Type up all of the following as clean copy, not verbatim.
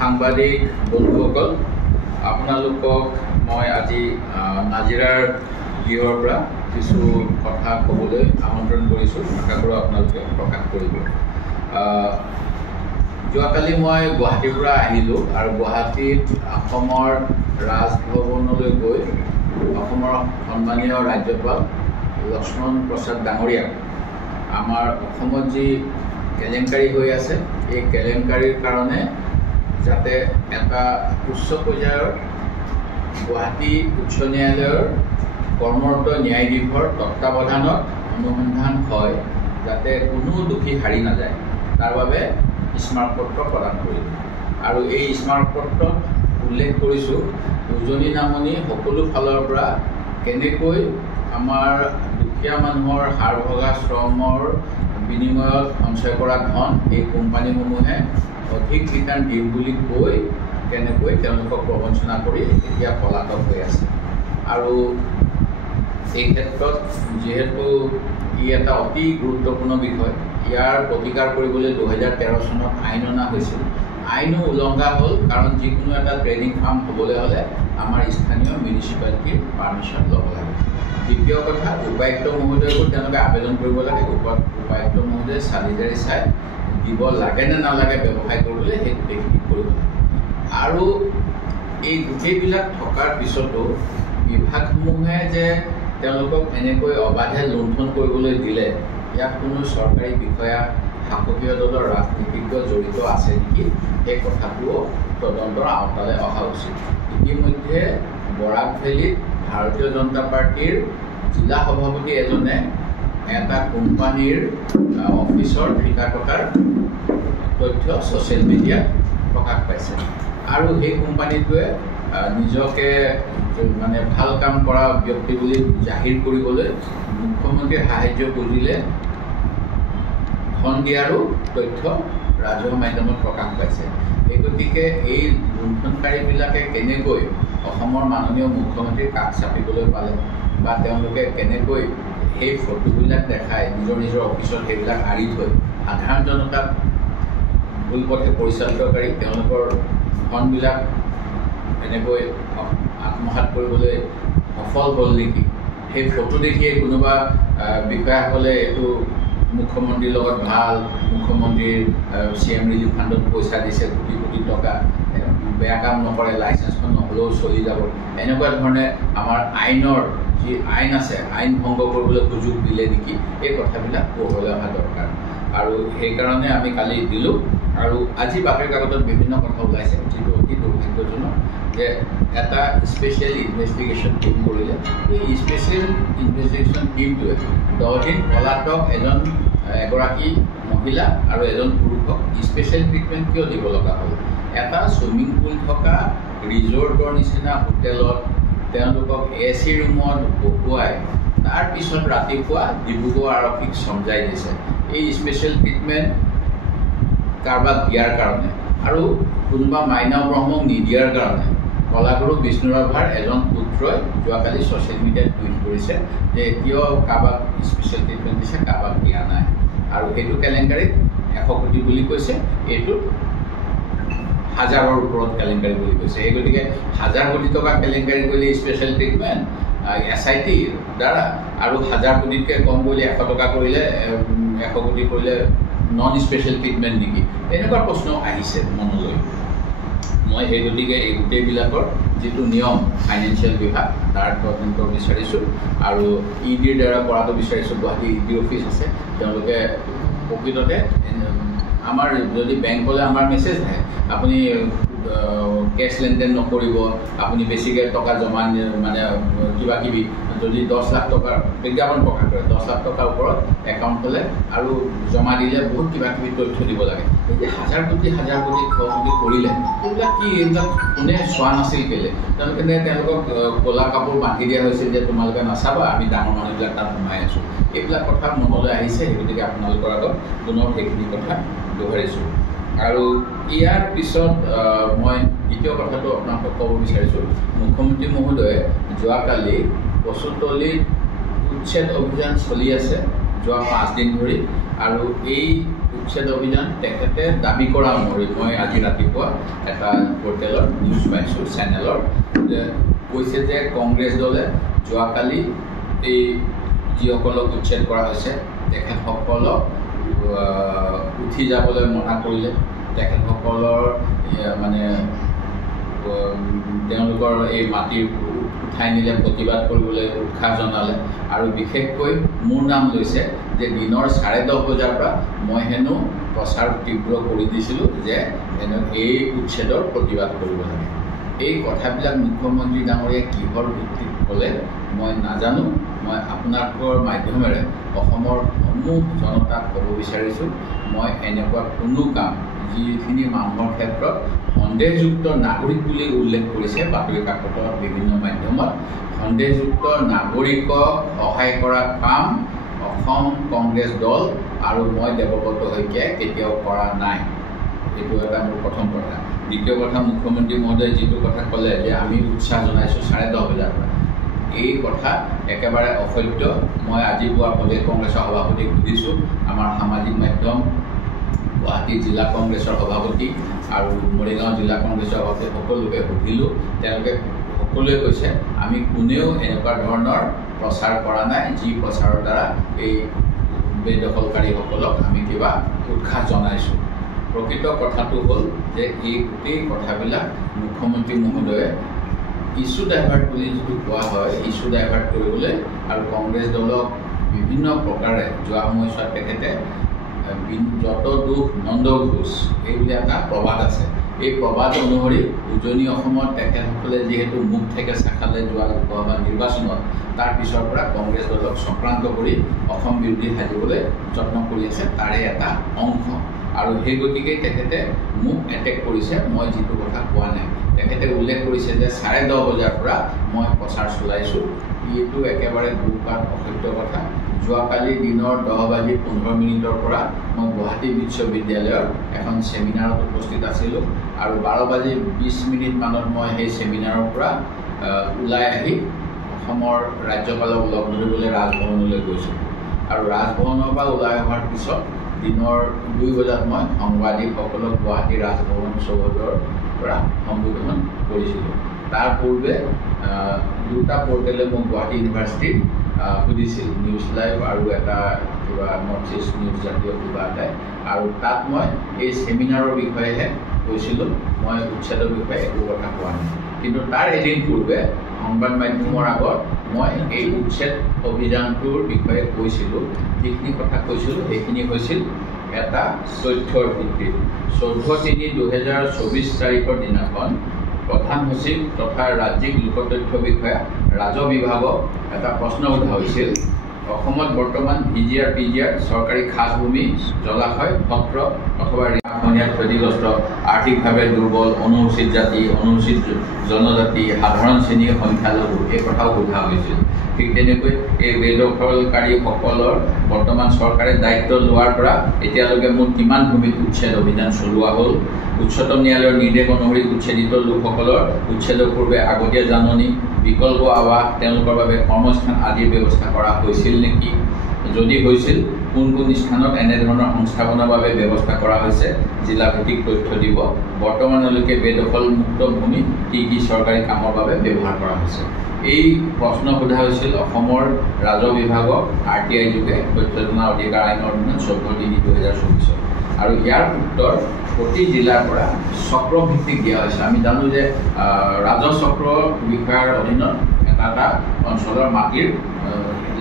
সাংবাদিক বন্ধুসকল, আপোনালোকক মই আজি নাজিৰাৰ গৃহৰ পৰা কিছু কথা ক'বলৈ আমন্ত্ৰণ কৰিছোঁ। আশা কৰোঁ আপোনালোকে প্ৰকাশ কৰিব। যোৱাকালি মই গুৱাহাটীৰ পৰা আহিলোঁ আৰু গুৱাহাটীত অসমৰ ৰাজভৱনলৈ গৈ অসমৰ সন্মানীয় ৰাজ্যপাল লক্ষ্মণ প্ৰসাদ ডাঙৰীয়াক আমাৰ অসমত যি কেলেংকাৰী হৈ আছে, এই কেলেংকাৰীৰ কাৰণে যাতে এটা উচ্চ পৰ্যায়ৰ গুৱাহাটী উচ্চ ন্যায়ালয়ৰ কৰ্মৰত ন্যায়াধীশৰ তত্ত্বাৱধানত অনুসন্ধান হয়, যাতে কোনো দোষী হাৰি নাযায়, তাৰ বাবে স্মাৰকপত্ৰ প্ৰদান কৰিম। আৰু এই স্মাৰকপত্ৰত উল্লেখ কৰিছোঁ উজনি নামনি সকলো ফালৰ পৰা কেনেকৈ আমাৰ দুখীয়া মানুহৰ হাৰ ভগা শ্ৰমৰ বিনিময়ত সঞ্চয় কৰা ধন এই কোম্পানীসমূহে অধিক ৰিটাৰ্ণ দিম বুলি কৈ কেনেকৈ তেওঁলোকক প্ৰবঞ্চনা কৰি এতিয়া পলাতক হৈ আছে। আৰু এই ক্ষেত্ৰত যিহেতু ই এটা অতি গুৰুত্বপূৰ্ণ বিষয়, ইয়াৰ প্ৰতিকাৰ কৰিবলৈ 2013 চনত আইন অনা হৈছিল। আইনো উলংঘা হ'ল, কাৰণ যিকোনো এটা ট্ৰেডিং ফাৰ্ম হ'বলৈ হ'লে আমাৰ স্থানীয় মিউনিচিপালিটিৰ পাৰ্মিশ্যন ল'ব লাগে। দ্বিতীয় কথা, উপায়ুক্ত মহোদয়কো তেওঁলোকে আবেদন কৰিব লাগে। উপায়ুক্ত মহোদয়ে চালি জাৰি চাই দিব লাগে নে নালাগে ব্যৱসায় কৰিবলৈ, সেই গোটেইখিনি কৰিব লাগে। আৰু এই গোটেইবিলাক থকাৰ পিছতো বিভাগসমূহে যে তেওঁলোকক এনেকৈ অবাধে লুণ্ঠন কৰিবলৈ দিলে, ইয়াত কোনো চৰকাৰী বিষয়া, শাসকীয় দলৰ ৰাজনীতিজ্ঞ জড়িত আছে নেকি, সেই কথাটোও তদন্তৰ আওতালৈ অহা উচিত। ইতিমধ্যে বৰাক ভেলীত ভাৰতীয় জনতা পাৰ্টীৰ জিলা সভাপতি এজনে এটা কোম্পানীৰ অফিচৰ ঠিকা টকাৰ তথ্য ছ'চিয়েল মিডিয়াত প্ৰকাশ পাইছে। আৰু সেই কোম্পানীটোৱে নিজকে মানে ভাল কাম কৰা ব্যক্তি বুলি জাহিৰ কৰিবলৈ মুখ্যমন্ত্ৰীৰ সাহায্য খুজিলে ধন দিয়াৰো তথ্য ৰাজহুৱা মাধ্যমত প্ৰকাশ পাইছে। এই গতিকে এই লুণ্ঠনকাৰীবিলাকে কেনেকৈ অসমৰ মাননীয় মুখ্যমন্ত্ৰীৰ কাষ চাপিবলৈ পালে, বা তেওঁলোকে কেনেকৈ সেই ফটোবিলাক দেখাই নিজৰ নিজৰ অফিচত সেইবিলাক আঁৰি থৈ সাধাৰণ জনতাক ভুল পথে পৰিচালিত কৰি তেওঁলোকৰ ধনবিলাক এনেকৈ আত্মসাৎ কৰিবলৈ সফল হ'ল নেকি, সেই ফটো দেখিয়ে কোনোবা বিষয়াসকলে এইটো মুখ্যমন্ত্ৰীৰ লগত ভাল, মুখ্যমন্ত্ৰীৰ CM ৰিলিফ ফাণ্ডত পইচা দিছে কোটি কোটি টকা, বেয়া কাম নকৰে, লাইচেঞ্চখন নহ'লেও চলি যাব, এনেকুৱা ধৰণে আমাৰ আইনৰ যি আইন আছে, আইন ভংগ কৰিবলৈ সুযোগ দিলে নেকি, এই কথাবিলাক পোহৰলৈ অহা দৰকাৰ। আৰু সেইকাৰণে আমি কালি দিলোঁ। আৰু আজি বাতৰি কাকতত বিভিন্ন কথা ওলাইছে, যিটো অতি দুৰ্ভাগ্যজনক, যে এটা স্পেচিয়েল ইনভেষ্টিগেশ্যন টীম কৰিলে। এই স্পেচিয়েল ইনভেষ্টিগেশ্যন টীমটোৱে 10 দিন পলাতক এগৰাকী মহিলা আৰু এজন পুৰুষক স্পেচিয়েল ট্ৰিটমেণ্ট কিয় দিব লগা হ'ল? এটা ছুইমিং পুল থকা ৰিজৰ্টৰ নিচিনা হোটেলত তেওঁলোকক AC ৰুমত বহুৱাই তাৰপিছত ৰাতিপুৱা ডিব্ৰুগড় আৰক্ষীক চমজাই দিছে। এই স্পেচিয়েল ট্ৰিটমেণ্ট কাৰোবাক দিয়াৰ কাৰণে আৰু কোনোবা মাইনা ব্ৰহ্মক নিদিয়াৰ কাৰণে কলাগুৰু বিষ্ণুৰাভাৰ এজন পুত্ৰই যোৱাকালি ছ'চিয়েল মিডিয়াত টুইট কৰিছে যে এতিয়াও কাৰোবাক স্পেচিয়েল ট্ৰিটমেণ্ট দিছে, কাৰোবাক দিয়া নাই। আৰু সেইটো কেলেংকাৰীত 100 কোটি বুলি কৈছে, এইটো হাজাৰৰ ওপৰত কেলেংকাৰী বুলি কৈছে। এই গতিকে 1000 কোটি টকা কেলেংকাৰী কৰিলে স্পেচিয়েল ট্ৰিটমেণ্ট SITৰ দ্বাৰা, আৰু 1000 কোটিতকৈ কম কৰিলে 100 টকা কৰিলে 100 কোটি কৰিলে নন স্পেচিয়েল ট্ৰিটমেণ্ট নেকি, এনেকুৱা প্ৰশ্ন আহিছে মনলৈ। মই সেই গতিকে এই গোটেইবিলাকৰ যিটো নিয়ম ফাইনেন্সিয়েল বিভাগ, তাৰ তদন্ত বিচাৰিছোঁ আৰু EDৰ দ্বাৰা কৰাটো বিচাৰিছোঁ। গুৱাহাটী ED অফিচ আছে, তেওঁলোকে প্ৰকৃততে আমাৰ যদি বেংকলৈ আমাৰ মেছেজ আহে, আপুনি কেছ লেনদেন নকৰিব, আপুনি বেছিকৈ টকা জমা মানে কিবা কিবি, যদি 10 লাখ টকাৰ বিজ্ঞাপন প্ৰকাশ কৰে, 10 লাখ টকাৰ ওপৰত একাউণ্ট হ'লে আৰু জমা দিলে বহুত কিবা কিবি তথ্য দিব লাগে। এতিয়া 1000 কোটি 100 কোটি কৰিলে এইবিলাক কি, এইবিলাক কোনে চোৱা নাছিল কেলে? তেওঁলোকক ক'লা কাপোৰ বান্ধি দিয়া হৈছিল যে তোমালোকে নাচাবা, আমি ডাঙৰ মানুহবিলাক তাত সোমাই আছোঁ। এইবিলাক কথা মনলৈ আহিছে, সেই গতিকে আপোনালোকৰ আগত পুনৰ সেইখিনি কথা দোহাৰিছোঁ। আৰু ইয়াৰ পিছত মই দ্বিতীয় কথাটো আপোনালোকক ক'ব বিচাৰিছোঁ। মুখ্যমন্ত্ৰী মহোদয়ে যোৱাকালি কচুতলিত উচ্ছেদ অভিযান চলি আছে যোৱা 5 দিন ধৰি, আৰু এই উচ্ছেদ অভিযান তেখেতে দাবী কৰা অনুসৰি মই আজি ৰাতিপুৱা এটা পৰ্টেলৰ নিউজ পাইছোঁ চেনেলৰ যে কৈছে যে কংগ্ৰেছ দলে যোৱাকালি এই যিসকলক উচ্ছেদ কৰা হৈছে তেখেতসকলক উঠি যাবলৈ মনা কৰিলে তেখেতসকলৰ মানে তেওঁলোকৰ এই মাটিৰ উঠাই নিলে প্ৰতিবাদ কৰিবলৈ উৎসাহ জনালে আৰু বিশেষকৈ মোৰ নাম লৈছে যে দিনৰ 10:30 বজাৰ পৰা মই হেনো প্ৰচাৰ তীব্ৰ কৰি দিছিলোঁ যে এই উচ্ছেদৰ প্ৰতিবাদ কৰিব লাগে এই কথাবিলাক মুখ্যমন্ত্ৰী ডাঙৰীয়াই কিহৰ ভিত্তিত ক'লে মই নাজানো মই আপোনালোকৰ মাধ্যমেৰে অসমৰ সমূহ জনতাক ক'ব বিচাৰিছোঁ মই এনেকুৱা কোনো কাম যিখিনি মানুহৰ ক্ষেত্ৰত সন্দেহযুক্ত নাগৰিক বুলি উল্লেখ কৰিছে বাতৰি কাকতত বিভিন্ন মাধ্যমত সন্দেহযুক্ত নাগৰিকক সহায় কৰা কাম অসম কংগ্ৰেছ দল আৰু মই দেৱব্ৰত শইকীয়াই কেতিয়াও কৰা নাই এইটো এটা মোৰ প্ৰথম কথা দ্বিতীয় কথা মুখ্যমন্ত্ৰী মহোদয়ে যিটো কথা ক'লে যে আমি উৎসাহ জনাইছোঁ 10:30 বজাৰ পৰা এই কথা একেবাৰে অসত্য মই আজি পুৱা প্ৰদেশ কংগ্ৰেছৰ সভাপতিক সুধিছোঁ আমাৰ সামাজিক মাধ্যম গুৱাহাটী জিলা কংগ্ৰেছৰ সভাপতি আৰু মৰিগাঁও জিলা কংগ্ৰেছৰ সভাপতি সকলোকে সুধিলোঁ তেওঁলোকে সকলোৱে কৈছে আমি কোনেও এনেকুৱা ধৰণৰ প্ৰচাৰ কৰা নাই যি প্ৰচাৰৰ দ্বাৰা এই বেদখলকাৰীসকলক আমি কিবা উৎসাহ জনাইছোঁ প্ৰকৃত কথাটো হ'ল যে এই গোটেই কথাবিলাক মুখ্যমন্ত্ৰী মহোদয়ে ইছ্যু ডাইভাৰ্ট বুলি যিটো কোৱা হয় ইছ্যু ডাইভাৰ্ট কৰিবলৈ আৰু কংগ্ৰেছ দলক বিভিন্ন প্ৰকাৰে যোৱা সময়ছোৱাত তেখেতে যত দুখ নন্দ ঘোষ এই বুলি এটা প্ৰবাদ আছে এই প্ৰবাদ অনুসৰি উজনি অসমত তেখেতসকলে যিহেতু মুখ থেকে চাখালে যোৱা লোকসভা নিৰ্বাচনত তাৰ পিছৰ পৰা কংগ্ৰেছ দলক চক্ৰান্ত কৰি অসম বিৰোধী সাজিবলৈ যত্ন কৰি আছে তাৰে এটা অংশ আৰু সেই গতিকে তেখেতে মোক এটেক কৰিছে মই যিটো কথা কোৱা নাই তেখেতে উল্লেখ কৰিছে যে 10:30 বজাৰ পৰা মই প্ৰচাৰ চলাইছোঁ এইটো একেবাৰে গুৰুপাত অসত্য কথা যোৱাকালি দিনৰ 10:15 পৰা মই গুৱাহাটী বিশ্ববিদ্যালয়ৰ এখন ছেমিনাৰত উপস্থিত আছিলোঁ আৰু 12:20 মানত মই সেই ছেমিনাৰৰ পৰা ওলাই আহি অসমৰ ৰাজ্যপালক লগ ধৰিবলৈ ৰাজভৱনলৈ গৈছিলোঁ আৰু ৰাজভৱনৰ পৰা ওলাই অহাৰ পিছত দিনৰ 2 বজাত মই সাংবাদিকসকলক গুৱাহাটী ৰাজভৱন চৌহদৰ পৰা সম্বোধন কৰিছিলোঁ তাৰ পূৰ্বে দুটা পৰ্টেলে মোক গুৱাহাটী ইউনিভাৰ্চিটিত সুধিছিল নিউজ লাইভ আৰু এটা কিবা নৰ্থ ইষ্ট নিউজ জাতীয় কিবা এটাই আৰু তাত মই এই ছেমিনাৰৰ বিষয়েহে কৈছিলোঁ মই উচ্ছেদৰ বিষয়ে একো কথা কোৱা নাই কিন্তু তাৰ এদিন পূৰ্বে সংবাদ মাধ্যমৰ আগত মই এই উচ্ছেদ অভিযানটোৰ বিষয়ে কৈছিলোঁ যিখিনি কথা কৈছিলোঁ সেইখিনি হৈছিল এটা তথ্যৰ ভিত্তিত 14/3/2024 তাৰিখৰ দিনাখন প্ৰধান সচিব তথা ৰাজ্যিক লোকতথ্য বিষয়া ৰাজহ বিভাগক এটা প্ৰশ্ন সোধা হৈছিল অসমত বৰ্তমান VGR PGR চৰকাৰী খাস ভূমি জলাশয় সত্ৰ অথবা ৰিয়াখনীয়াত ক্ষতিগ্ৰস্ত আৰ্থিকভাৱে দুৰ্বল অনুসূচিত জাতি অনুসূচিত জনজাতি সাধাৰণ শ্ৰেণীৰ সংখ্যালঘু এই কথাও সোধা হৈছিল ঠিক তেনেকৈ এই বেদখলকাৰীসকলৰ বৰ্তমান চৰকাৰে দায়িত্ব লোৱাৰ পৰা এতিয়ালৈকে মুঠ কিমান ভূমিত উচ্ছেদ অভিযান চলোৱা হ'ল উচ্চতম ন্যায়ালয়ৰ নিৰ্দেশ অনুসৰি উচ্ছেদিত লোকসকলৰ উচ্ছেদৰ পূৰ্বে আগতীয়া জাননী বিকল্প আৱাস তেওঁলোকৰ বাবে কৰ্মস্থান আদিৰ ব্যৱস্থা কৰা হৈছিল নেকি যদি হৈছিল কোন কোন স্থানত এনেধৰণৰ সংস্থাপনৰ বাবে ব্যৱস্থা কৰা হৈছে জিলাভিত্তিক তথ্য দিব বৰ্তমানলৈকে বেদখলমুক্ত ভূমি কি চৰকাৰী কামৰ বাবে ব্যৱহাৰ কৰা হৈছে এই প্ৰশ্ন সোধা হৈছিল অসমৰ ৰাজহ বিভাগক RTI যোগে তথ্য জনা অধিকাৰ আইনৰ অধীনত 14/3/2024 আৰু ইয়াৰ উত্তৰ প্ৰতি জিলাৰ পৰা চক্ৰভিত্তিক দিয়া হৈছে আমি জানো যে ৰাজহ চক্ৰ বিষয়াৰ অধীনত এটা অঞ্চলৰ মাটিৰ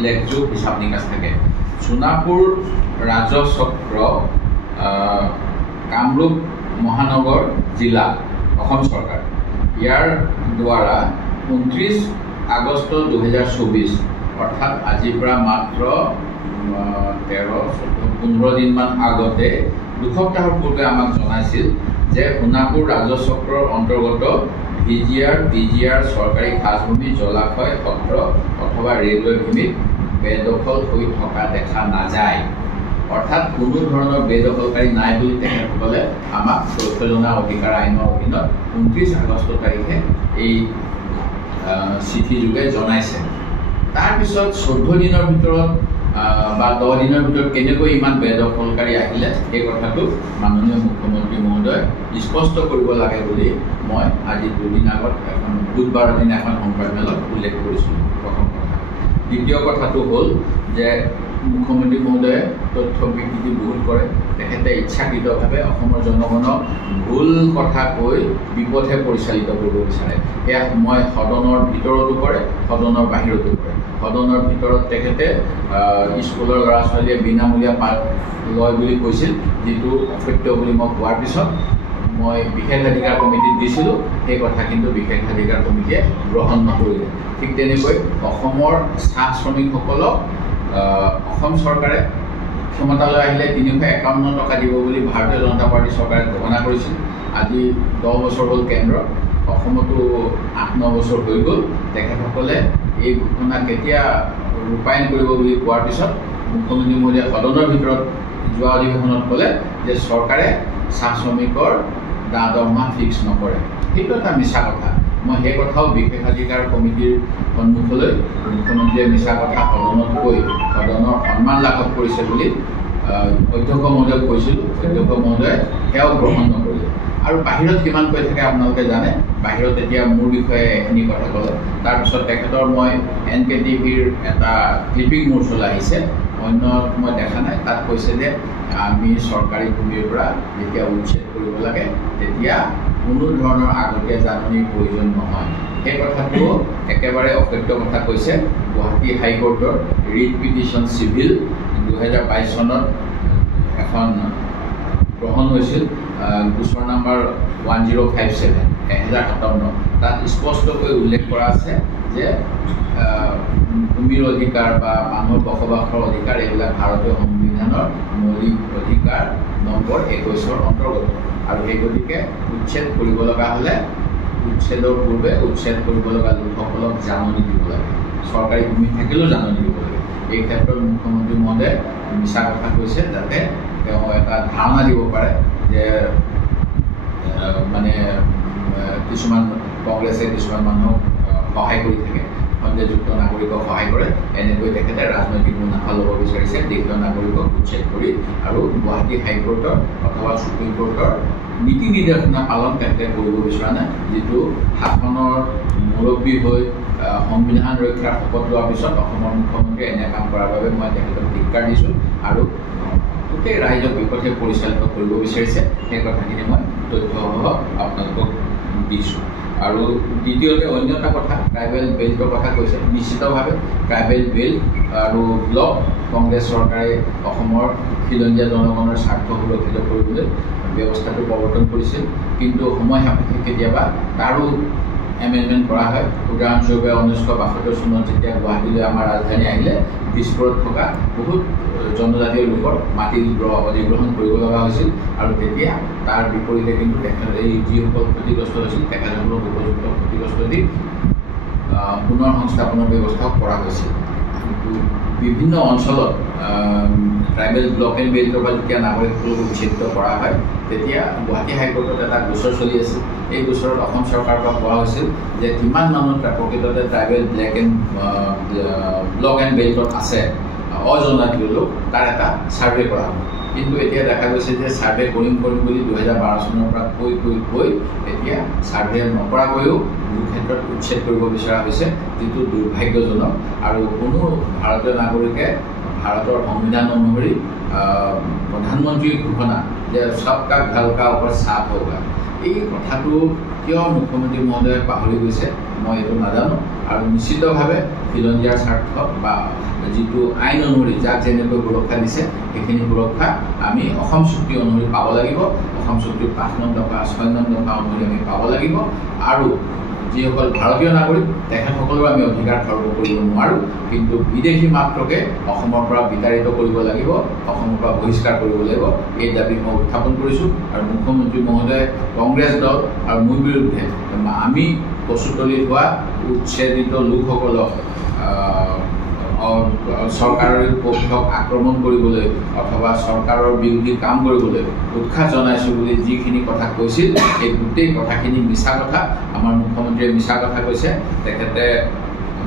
লেখযোগ হিচাপ নিকাচ থাকে সোণাপুৰ ৰাজহ চক্ৰ কামৰূপ মহানগৰ জিলা অসম চৰকাৰ ইয়াৰ দ্বাৰা 29 আগষ্ট 2024 অৰ্থাৎ আজিৰ পৰা মাত্ৰ 13-15 দিনমান আগতে দুসপ্তাহৰ পূৰ্বে আমাক জনাইছিল যে সোণাপুৰ ৰাজহ চক্ৰৰ অন্তৰ্গত VGR PGR চৰকাৰী খাসভূমি জলাশয় সত্ৰ অথবা ৰেলৱে ভূমিত বেদখল হৈ থকা দেখা নাযায় অৰ্থাৎ কোনো ধৰণৰ বেদখলকাৰী নাই বুলি তেখেতসকলে আমাক তথ্য জনা অধিকাৰ আইনৰ অধীনত 29 আগষ্ট তাৰিখে এই চিঠি যোগে জনাইছে তাৰপিছত 14 দিনৰ ভিতৰত বা 10 দিনৰ ভিতৰত কেনেকৈ ইমান বেদখলকাৰী আহিলে এই কথাটো মাননীয় মুখ্যমন্ত্ৰী মহোদয় স্পষ্ট কৰিব লাগে বুলি মই আজি 2 দিন আগত এখন বুধবাৰৰ দিনা এখন সংবাদমেলত উল্লেখ কৰিছিলোঁ। প্ৰথম কথা। দ্বিতীয় কথাটো হ'ল যে মুখ্যমন্ত্ৰী মহোদয়ে তথ্য বিকৃতি ভুল কৰে। তেখেতে ইচ্ছাকৃতভাৱে অসমৰ জনগণক ভুল কথা কৈ বিপথে পৰিচালিত কৰিব বিচাৰে। সেয়া মই সদনৰ ভিতৰতো কৰে, সদনৰ বাহিৰতো কৰে। সদনৰ ভিতৰত তেখেতে স্কুলৰ ল'ৰা ছোৱালীয়ে বিনামূলীয়া পাঠ লয় বুলি কৈছিল, যিটো অসত্য বুলি মই কোৱাৰ পিছত মই বিশেষাধিকাৰ কমিটিত দিছিলোঁ। সেই কথা কিন্তু বিশেষাধিকাৰ কমিটিয়ে গ্ৰহণ নকৰিলে। ঠিক তেনেকৈ অসমৰ চাহ শ্ৰমিকসকলক অসম চৰকাৰে ক্ষমতালৈ আহিলে 351 টকা দিব বুলি ভাৰতীয় জনতা পাৰ্টী চৰকাৰে ঘোষণা কৰিছিল। আজি 10 বছৰ হ'ল কেন্দ্ৰত, অসমতো 8-9 বছৰ হৈ গ'ল। তেখেতসকলে এই ঘোষণা কেতিয়া ৰূপায়ণ কৰিব বুলি কোৱাৰ পিছত মুখ্যমন্ত্ৰী মহোদয়ে সদনৰ ভিতৰত যোৱা অধিৱেশনত ক'লে যে চৰকাৰে চাহ শ্ৰমিকৰ দৰমহা ফিক্স নকৰে। সেইটো এটা মিছা কথা। মই সেই কথাও বিশেষাধিকাৰ কমিটিৰ সন্মুখলৈ মুখ্যমন্ত্ৰীয়ে মিছা কথা সদনত কৈ সদনৰ সন্মান লাঘৱ কৰিছে বুলি অধ্যক্ষ মহোদয়ক কৈছিলোঁ। অধ্যক্ষ মহোদয়ে সেয়াও গ্ৰহণ নকৰিলে। আৰু বাহিৰত কিমান কৈ থাকে আপোনালোকে জানে। বাহিৰত এতিয়া মোৰ বিষয়ে এইখিনি কথা ক'লে। তাৰপিছত তেখেতৰ মই NKTVৰ এটা ক্লিপিং মোৰ ওচৰলৈ আহিছে, অন্য মই দেখা নাই। তাত কৈছে যে আমি চৰকাৰী ভূমিৰ পৰা যেতিয়া উচ্ছেদ কৰিব লাগে তেতিয়া কোনো ধৰণৰ আগতীয়া জাননীৰ প্ৰয়োজন নহয়। সেই কথাটো একেবাৰে অসত্য কথা কৈছে। গুৱাহাটী হাইকোৰ্টৰ ৰিট পিটিশ্যন চিভিল 2022 চনত এখন গ্ৰহণ হৈছিল, গোচৰ নম্বৰ 1057/1057। তাত স্পষ্টকৈ উল্লেখ কৰা আছে যে ভূমিৰ অধিকাৰ বা মানুহৰ বসবাসৰ অধিকাৰ এইবিলাক ভাৰতীয় সংবিধানৰ মৌলিক অধিকাৰ নম্বৰ 21ৰ অন্তৰ্গত। আৰু সেই গতিকে উচ্ছেদ কৰিব লগা হ'লে উচ্ছেদৰ পূৰ্বে উচ্ছেদ কৰিব লগা লোকসকলক জাননী দিব লাগে। চৰকাৰী ভূমি থাকিলেও জাননী দিব লাগে। এই ক্ষেত্ৰত মুখ্যমন্ত্ৰী মহোদয়ে মিছা কথা কৈছে, যাতে তেওঁ এটা ধাৰণা দিব পাৰে যে মানে কিছুমান কংগ্ৰেছে কিছুমান মানুহক সহায় কৰি থাকে, সন্দেহযুক্ত নাগৰিকক সহায় কৰে। এনেকৈ তেখেতে ৰাজনৈতিক মুনাফা ল'ব বিচাৰিছে। দেশীয় নাগৰিকক উচ্ছেদ কৰি আৰু গুৱাহাটী হাইকোৰ্টৰ অথবা সুপ্ৰিম কোৰ্টৰ নীতি নিৰ্দেশনা পালন তেখেতে কৰিব বিচৰা নাই। যিটো শাসনৰ মুৰব্বী হৈ সংবিধান ৰক্ষাৰ শপত লোৱাৰ পিছত অসমৰ মুখ্যমন্ত্ৰীয়ে এনে কাম কৰাৰ বাবে মই তেখেতক ধিক্কাৰ দিছোঁ আৰু গোটেই ৰাইজক বিপথে পৰিচালিত কৰিব বিচাৰিছে। সেই কথাখিনি মই তথ্যসহ আপোনালোকক দিছোঁ। আৰু দ্বিতীয়তে অন্য এটা কথা, ট্ৰাইবেল বেল্টৰ কথা কৈছে। নিশ্চিতভাৱে ট্ৰাইবেল বেল্ট আৰু ব্লক কংগ্ৰেছ চৰকাৰে অসমৰ খিলঞ্জীয়া জনগণৰ স্বাৰ্থ সুৰক্ষিত কৰিবলৈ ব্যৱস্থাটো প্ৰৱৰ্তন কৰিছিল, কিন্তু সময় সাপেক্ষে কেতিয়াবা তাৰো এমেণ্ডমেণ্ট কৰা হয়। উদাহৰণস্বৰূপে 1972 চনত যেতিয়া গুৱাহাটীলৈ আমাৰ ৰাজধানী আহিলে, দিছপুৰত থকা বহুত জনজাতীয় লোকৰ মাটি অধিগ্ৰহণ কৰিব লগা হৈছিল। আৰু তেতিয়া তাৰ বিপৰীতে কিন্তু তেখেত এই যিসকল ক্ষতিগ্ৰস্ত হৈছিল তেখেতসকলক উপযুক্ত ক্ষতিগ্ৰস্ত দি পুনৰ সংস্থাপনৰ ব্যৱস্থাও কৰা হৈছিল। কিন্তু বিভিন্ন অঞ্চলত ট্ৰাইবেল ব্লক এণ্ড বেল্টৰ পৰা যেতিয়া নাগৰিকসকলক উচ্ছেদিত কৰা হয়, তেতিয়া গুৱাহাটী হাইকোৰ্টত এটা গোচৰ চলি আছিল। এই গোচৰত অসম চৰকাৰৰ পৰা কোৱা হৈছিল যে কিমান মানুহ প্ৰকৃততে ট্ৰাইবেল ব্লক এণ্ড বেল্টত আছে, অজনজাতীয় লোক, তাৰ এটা ছাৰ্ভে কৰা হ'ব। কিন্তু এতিয়া দেখা গৈছে যে ছাৰ্ভে কৰিম বুলি 2012 চনৰ পৰা কৈ এতিয়া ছাৰ্ভে নকৰাকৈও বহু ক্ষেত্ৰত উচ্ছেদ কৰিব বিচৰা হৈছে, যিটো দুৰ্ভাগ্যজনক। আৰু কোনো ভাৰতীয় নাগৰিকে ভাৰতৰ সংবিধান অনুসৰি প্ৰধানমন্ত্ৰীৰ ঘোষণা যে সবকা ঘৰ কা ওপৰ ছাপ হোগা, এই কথাটো কিয় মুখ্যমন্ত্ৰী মহোদয়ে পাহৰি গৈছে মই এইটো নাজানো। আৰু নিশ্চিতভাৱে খিলঞ্জীয়াৰ স্বাৰ্থ বা যিটো আইন অনুসৰি যাক যেনেকৈ সুৰক্ষা দিছে সেইখিনি সুৰক্ষা আমি অসম চুক্তি অনুসৰি পাব লাগিব। অসম চুক্তিৰ 5 নং দফা 6 নং দফা অনুসৰি আমি পাব লাগিব। আৰু যিসকল ভাৰতীয় নাগৰিক তেখেতসকলেও আমি অধিকাৰ খৰ্ব কৰিব নোৱাৰোঁ, কিন্তু বিদেশী মাত্ৰকে অসমৰ পৰা বিতাড়িত কৰিব লাগিব, অসমৰ পৰা বহিষ্কাৰ কৰিব লাগিব। এই দাবী মই উত্থাপন কৰিছোঁ। আৰু মুখ্যমন্ত্ৰী মহোদয়ে কংগ্ৰেছ দল আৰু মোৰ বিৰুদ্ধে আমি কচুতলিত হোৱা উচ্ছেদিত লোকসকলক চৰকাৰৰ পক্ষক আক্ৰমণ কৰিবলৈ অথবা চৰকাৰৰ বিৰোধী কাম কৰিবলৈ উৎসাহ জনাইছোঁ বুলি যিখিনি কথা কৈছিল, এই গোটেই কথাখিনি মিছা কথা। আমাৰ মুখ্যমন্ত্ৰীয়ে মিছা কথা কৈছে। তেখেতে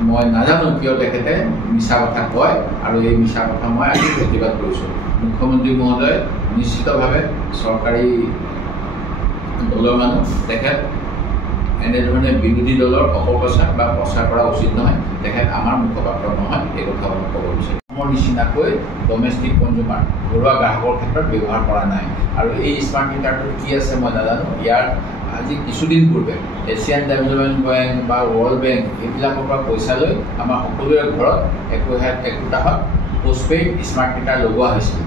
মই নাজানো কিয় তেখেতে মিছা কথা কয় আৰু এই মিছা কথা মই আজি প্ৰতিবাদ কৰিছোঁ। মুখ্যমন্ত্ৰী মহোদয় নিশ্চিতভাৱে চৰকাৰী দলৰ মানুহ, তেখেত এনেধৰণে বিৰোধী দলৰ অপপ্ৰচাৰ বা প্ৰচাৰ কৰা উচিত নহয়। তেখেত আমাৰ মুখপাত্ৰ নহয়, এই কথা মই ক'ব বিচাৰিম। অসমৰ নিচিনাকৈ ডমেষ্টিক কনজিউমাৰ ঘৰুৱা গ্ৰাহকৰ ক্ষেত্ৰত ব্যৱহাৰ কৰা নাই। আৰু এই স্মাৰ্ট মিটাৰটোত কি আছে মই নাজানো। ইয়াৰ আজি কিছুদিন পূৰ্বে এছিয়ান ডেভেলপমেণ্ট বেংক বা ৱৰ্ল্ড বেংক এইবিলাকৰ পৰা পইচা লৈ আমাৰ সকলোৰে ঘৰত একোটাহত পোষ্টপেইড স্মাৰ্ট মিটাৰ লগোৱা হৈছিল।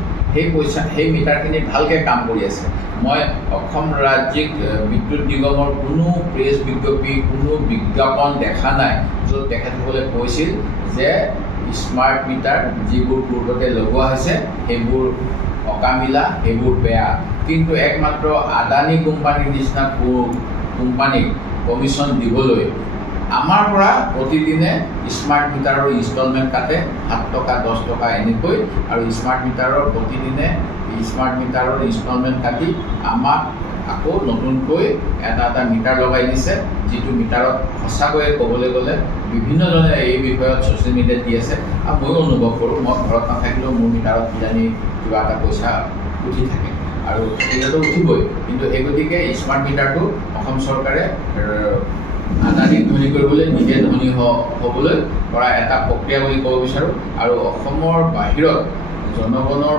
সেই মিটাৰখিনি ভালকৈ কাম কৰি আছে। মই অসম ৰাজ্যিক বিদ্যুৎ নিগমৰ কোনো প্ৰেছ বিজ্ঞপ্তি, কোনো বিজ্ঞাপন দেখা নাই য'ত তেখেতসকলে কৈছিল যে স্মাৰ্ট মিটাৰ যিবোৰ পূৰ্বতে লগোৱা হৈছে সেইবোৰ অকামিলা, সেইবোৰ বেয়া। কিন্তু একমাত্ৰ আদানী কোম্পানীৰ নিচিনা কোম্পানীক কমিশ্যন দিবলৈ আমাৰ পৰা প্ৰতিদিনে স্মাৰ্ট মিটাৰৰ ইনষ্টলমেণ্ট কাটে 7 টকা 10 টকা এনেকৈ, আৰু স্মাৰ্ট মিটাৰৰ প্ৰতিদিনে স্মাৰ্ট মিটাৰৰ ইনষ্টলমেণ্ট কাটি আমাক আকৌ নতুনকৈ এটা মিটাৰ লগাই দিছে, যিটো মিটাৰত সঁচাকৈয়ে ক'বলৈ গ'লে বিভিন্নজনে এই বিষয়ত ছ'চিয়েল মিডিয়াত দি আছে। আৰু ময়ো অনুভৱ কৰোঁ, মই ঘৰত নাথাকিলেও মোৰ মিটাৰত কিজানি কিবা এটা পইচা উঠি থাকে, আৰু এতিয়াতো উঠিবই। কিন্তু সেই গতিকে স্মাৰ্ট মিটাৰটো অসম চৰকাৰে আদানীক ধনী কৰিবলৈ, নিজে ধনী হ'বলৈ কৰা এটা প্ৰক্ৰিয়া বুলি ক'ব বিচাৰোঁ। আৰু অসমৰ বাহিৰত জনগণৰ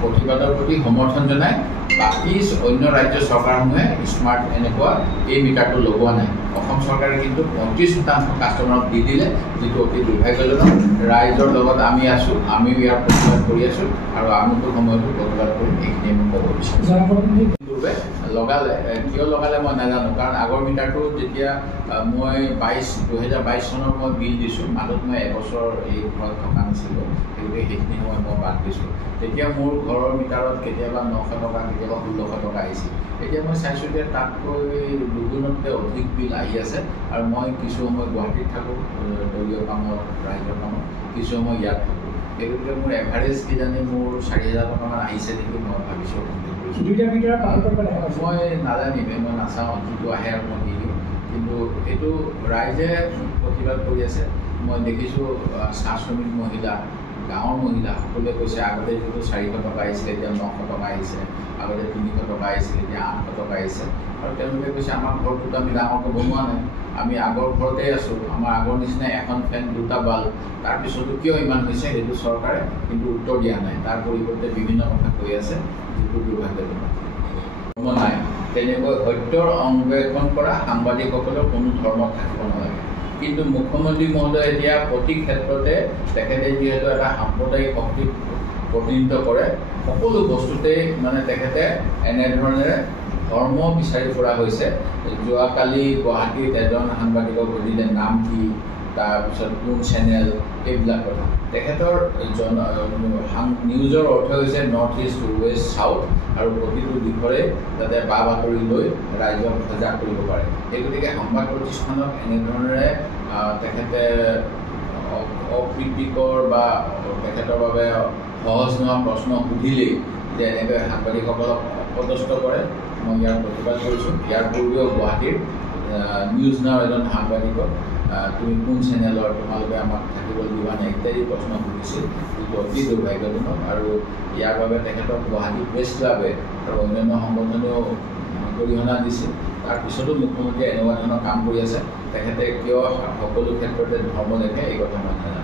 প্ৰতিবাদৰ প্ৰতি সমৰ্থন জনাই বাকী অন্য ৰাজ্য চৰকাৰসমূহে স্মাৰ্ট এনেকুৱা এই মিটাৰটো লগোৱা নাই। অসম চৰকাৰে কিন্তু 35% কাষ্টমাৰক দি দিলে, যিটো অতি দুৰ্ভাগ্যজনক। ৰাইজৰ লগত আমি আছোঁ, আমিও ইয়াৰ প্ৰতিবাদ কৰি আছোঁ, আৰু আমুকটো সময়তো প্ৰতিবাদ কৰিম। এইখিনিয়ে মই ক'ব বিচাৰোঁ। লগালে কিয় লগালে মই নাজানো, কাৰণ আগৰ মিটাৰটো যেতিয়া মই 2022 চনৰ মই বিল দিছোঁ, মাজত মই এবছৰ এই ঘৰত থকা নাছিলোঁ, গতিকে সেইখিনি সময় মই বাদ দিছোঁ। তেতিয়া মোৰ ঘৰৰ মিটাৰত কেতিয়াবা 900 টকা, কেতিয়াবা 1600 টকা আহিছিল। এতিয়া মই চাইছোঁ যে তাতকৈ দুগুণতকৈ অধিক বিল আহি আছে। আৰু মই কিছু সময় গুৱাহাটীত থাকোঁ দলীয় কামত, ৰাইজৰ কামত, কিছু সময় ইয়াত থাকোঁ। সেই গতিকে মোৰ এভাৰেজ কিজানি মোৰ 4000 টকামান আহিছে নেকি মই ভাবিছোঁ। মই নাজানিম, মই নাচাওঁ, যিটো আহে আৰু মই দি দিওঁ। কিন্তু এইটো ৰাইজে প্ৰতিবাদ কৰি আছে। মই দেখিছোঁ চাহ শ্ৰমিক মহিলা, গাঁৱৰ মহিলা সকলোৱে কৈছে আগতে যিটো 400 টকা আহিছিলে এতিয়া 900 টকা আহিছে, আগতে 300 টকা আহিছিলে এতিয়া 800 টকা আহিছে। আৰু তেওঁলোকে কৈছে আমাৰ ঘৰটোত আমি ডাঙৰকৈ বনোৱা নাই, আমি আগৰ ঘৰতে আছোঁ, আমাৰ আগৰ নিচিনা এখন ফেন, 2টা বাল্ব, তাৰপিছতো কিয় ইমান হৈছে সেইটো চৰকাৰে কিন্তু উত্তৰ দিয়া নাই। তাৰ পৰিৱৰ্তে বিভিন্ন কথা কৈ আছে, যিটো দুৰ্ভাগ্যজনক। ধৰ্ম নাই, তেনেকৈ সত্যৰ অন্বেষণ কৰা সাংবাদিকসকলৰ কোনো ধৰ্ম থাকিব নালাগে। কিন্তু মুখ্যমন্ত্ৰী মহোদয় এতিয়া প্ৰতি ক্ষেত্ৰতে তেখেতে যিহেতু এটা সাম্প্ৰদায়িক শক্তিক প্ৰতিনিধিত্ব কৰে, সকলো বস্তুতেই মানে তেখেতে এনেধৰণেৰে ধৰ্ম বিচাৰি ফুৰা হৈছে। যোৱাকালি গুৱাহাটীত এজন সাংবাদিকক সুধিলে নাম কি, তাৰপিছত কোন চেনেল, এইবিলাক কথা। তেখেতৰ নিউজৰ অৰ্থ হৈছে নৰ্থ ইষ্ট, ৱেষ্ট, চাউথ, আৰু প্ৰতিটো দিশৰে যাতে বা বাতৰি লৈ ৰাইজক সজাগ কৰিব পাৰে। সেই গতিকে সংবাদ প্ৰতিষ্ঠানক এনেধৰণেৰে তেখেতে অপ্ৰীতিকৰ বা তেখেতৰ বাবে সহজ নোহোৱা প্ৰশ্ন সুধিলেই যে এনেকৈ সাংবাদিকসকলক অপদস্থ কৰে, মই ইয়াৰ প্ৰতিবাদ কৰিছোঁ। ইয়াৰ পূৰ্বেও গুৱাহাটীৰ নিউজ নাওৰ এজন সাংবাদিকক তুমি কোন চেনেলৰ, তোমালোকে আমাক থাকিবলৈ দিবা নাই ইত্যাদি প্ৰশ্ন সুধিছিল, যিটো অতি দুৰ্ভাগ্যজনক। আৰু ইয়াৰ বাবে তেখেতক গুৱাহাটী প্ৰেছ ক্লাবে আৰু অন্যান্য সংগঠনেও গৰিহণা দিছিল। তাৰপিছতো মুখ্যমন্ত্ৰীয়ে এনেকুৱা ধৰণৰ কাম কৰি আছে। তেখেতে কিয় সকলো ক্ষেত্ৰতে ধৰ্ম দেখে এই কথা মই নাজানো।